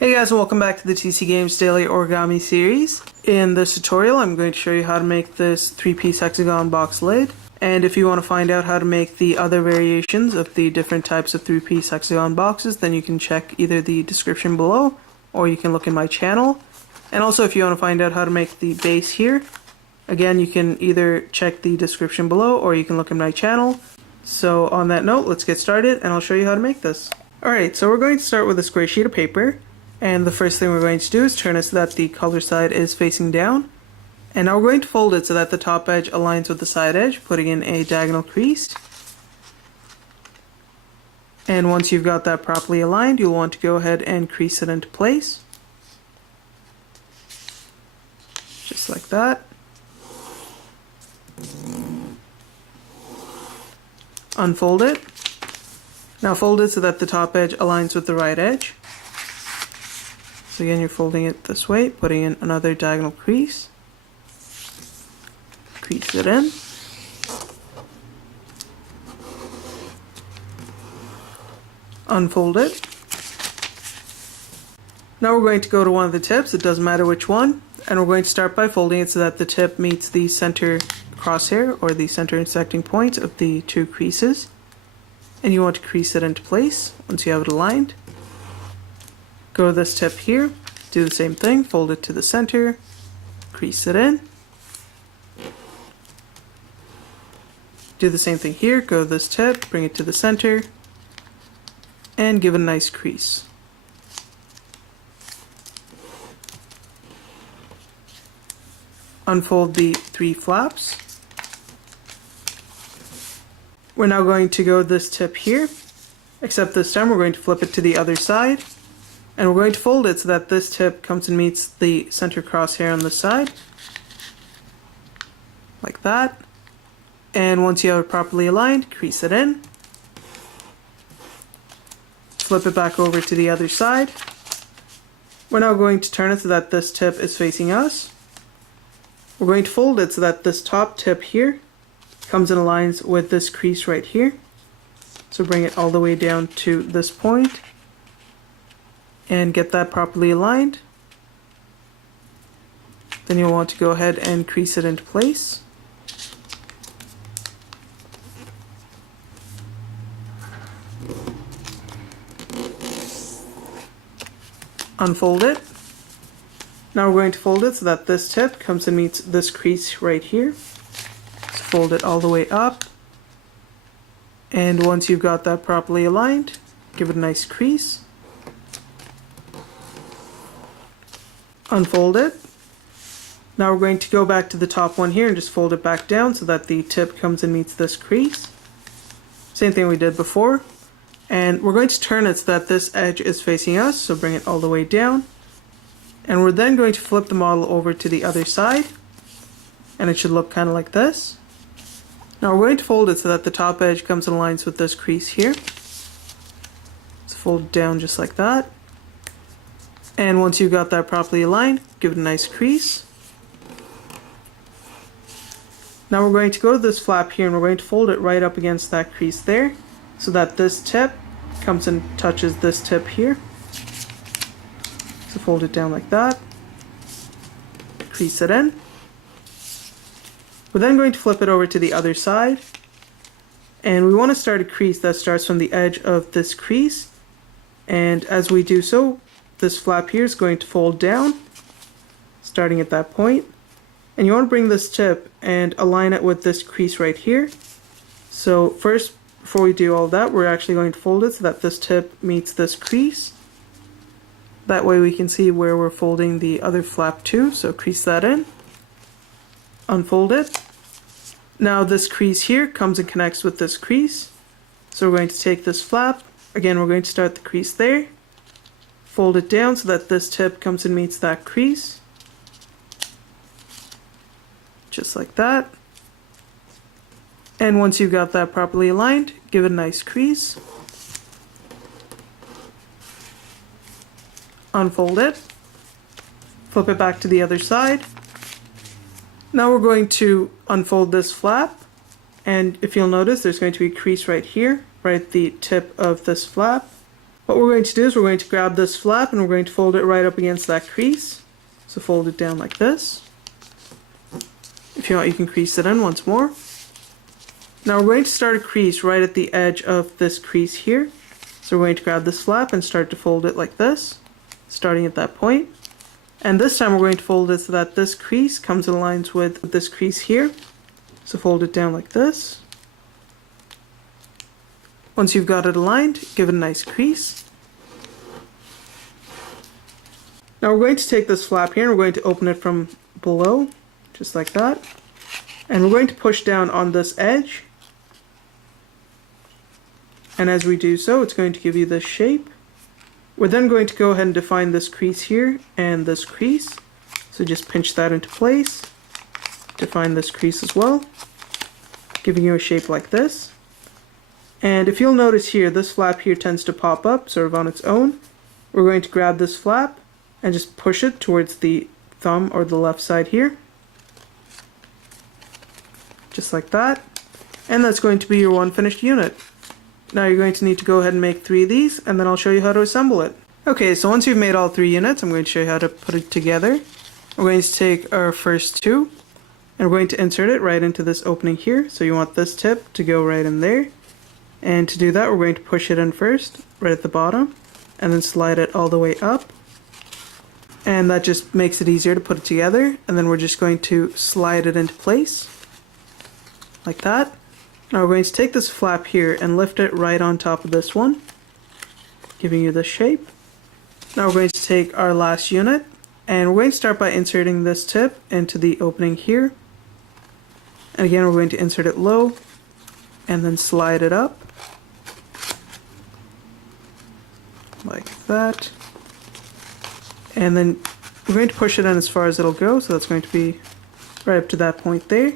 Hey guys, and welcome back to the TC Games Daily Origami series. In this tutorial, I'm going to show you how to make this 3-piece hexagon box lid. And if you want to find out how to make the other variations of the different types of 3-piece hexagon boxes, then you can check either the description below, or you can look in my channel. And also if you want to find out how to make the base here, again, you can either check the description below, or you can look in my channel. So on that note, let's get started, and I'll show you how to make this. Alright, so we're going to start with a square sheet of paper. And the first thing we're going to do is turn it so that the color side is facing down. And now we're going to fold it so that the top edge aligns with the side edge, putting in a diagonal crease. And once you've got that properly aligned, you'll want to go ahead and crease it into place. Just like that. Unfold it. Now fold it so that the top edge aligns with the right edge. So again, you're folding it this way, putting in another diagonal crease. Crease it in. Unfold it. Now we're going to go to one of the tips, it doesn't matter which one, and we're going to start by folding it so that the tip meets the center crosshair, or the center intersecting point of the two creases. And you want to crease it into place once you have it aligned. Go to this tip here, do the same thing, fold it to the center, crease it in. Do the same thing here, go to this tip, bring it to the center, and give it a nice crease. Unfold the three flaps. We're now going to go to this tip here, except this time we're going to flip it to the other side. And we're going to fold it so that this tip comes and meets the center crosshair on the side. Like that. And once you have it properly aligned, crease it in. Flip it back over to the other side. We're now going to turn it so that this tip is facing us. We're going to fold it so that this top tip here comes and aligns with this crease right here. So bring it all the way down to this point. And get that properly aligned. Then you'll want to go ahead and crease it into place. Unfold it. Now we're going to fold it so that this tip comes and meets this crease right here. So fold it all the way up. And once you've got that properly aligned, give it a nice crease. Unfold it. Now we're going to go back to the top one here and just fold it back down so that the tip comes and meets this crease. Same thing we did before. And we're going to turn it so that this edge is facing us, so bring it all the way down. And we're then going to flip the model over to the other side. And it should look kind of like this. Now we're going to fold it so that the top edge comes and aligns with this crease here. So fold it down just like that. And once you've got that properly aligned, give it a nice crease. Now we're going to go to this flap here and we're going to fold it right up against that crease there so that this tip comes and touches this tip here. So fold it down like that. Crease it in. We're then going to flip it over to the other side. And we want to start a crease that starts from the edge of this crease. And as we do so, this flap here is going to fold down, starting at that point. And you want to bring this tip and align it with this crease right here. So first, before we do all that, we're actually going to fold it so that this tip meets this crease. That way we can see where we're folding the other flap to, so crease that in. Unfold it. Now this crease here comes and connects with this crease. So we're going to take this flap, again we're going to start the crease there. Fold it down so that this tip comes and meets that crease. Just like that. And once you've got that properly aligned, give it a nice crease. Unfold it. Flip it back to the other side. Now we're going to unfold this flap. And if you'll notice, there's going to be a crease right here, right at the tip of this flap. What we're going to do is we're going to grab this flap and we're going to fold it right up against that crease. So fold it down like this. If you want, you can crease it in once more. Now we're going to start a crease right at the edge of this crease here. So we're going to grab this flap and start to fold it like this, starting at that point. And this time we're going to fold it so that this crease comes in lines with this crease here. So fold it down like this. Once you've got it aligned, give it a nice crease. Now we're going to take this flap here and we're going to open it from below, just like that. And we're going to push down on this edge. And as we do so, it's going to give you this shape. We're then going to go ahead and define this crease here and this crease. So just pinch that into place. Define this crease as well, giving you a shape like this. And if you'll notice here, this flap here tends to pop up sort of on its own. We're going to grab this flap and just push it towards the thumb or the left side here. Just like that. And that's going to be your one finished unit. Now you're going to need to go ahead and make 3 of these, and then I'll show you how to assemble it. Okay, so once you've made all 3 units, I'm going to show you how to put it together. We're going to take our first 2, and we're going to insert it right into this opening here. So you want this tip to go right in there. And to do that, we're going to push it in first, right at the bottom, and then slide it all the way up. And that just makes it easier to put it together. And then we're just going to slide it into place, like that. Now we're going to take this flap here and lift it right on top of this one, giving you this shape. Now we're going to take our last unit, and we're going to start by inserting this tip into the opening here. And again, we're going to insert it low, and then slide it up, like that. And then we're going to push it in as far as it'll go, so that's going to be right up to that point there.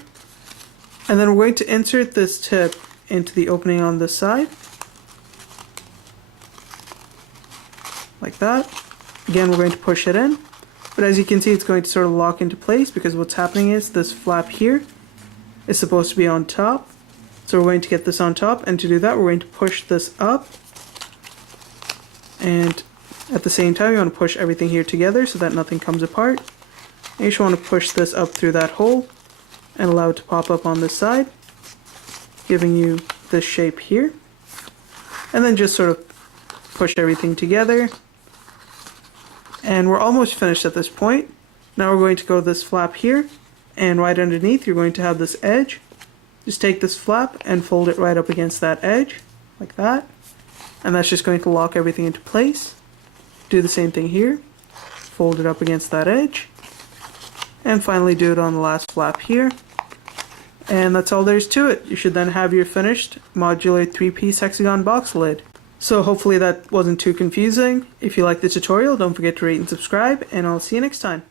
And then we're going to insert this tip into the opening on this side, like that. Again, we're going to push it in, but as you can see, it's going to sort of lock into place because what's happening is this flap here is supposed to be on top. So we're going to get this on top, and to do that, we're going to push this up. And at the same time, you want to push everything here together so that nothing comes apart. And you just want to push this up through that hole and allow it to pop up on this side, giving you this shape here. And then just sort of push everything together. And we're almost finished at this point. Now we're going to go this flap here, and right underneath you're going to have this edge. Just take this flap and fold it right up against that edge, like that. And that's just going to lock everything into place. Do the same thing here. Fold it up against that edge. And finally do it on the last flap here. And that's all there is to it. You should then have your finished modular 3-piece hexagon box lid. So hopefully that wasn't too confusing. If you liked the tutorial, don't forget to rate and subscribe, and I'll see you next time.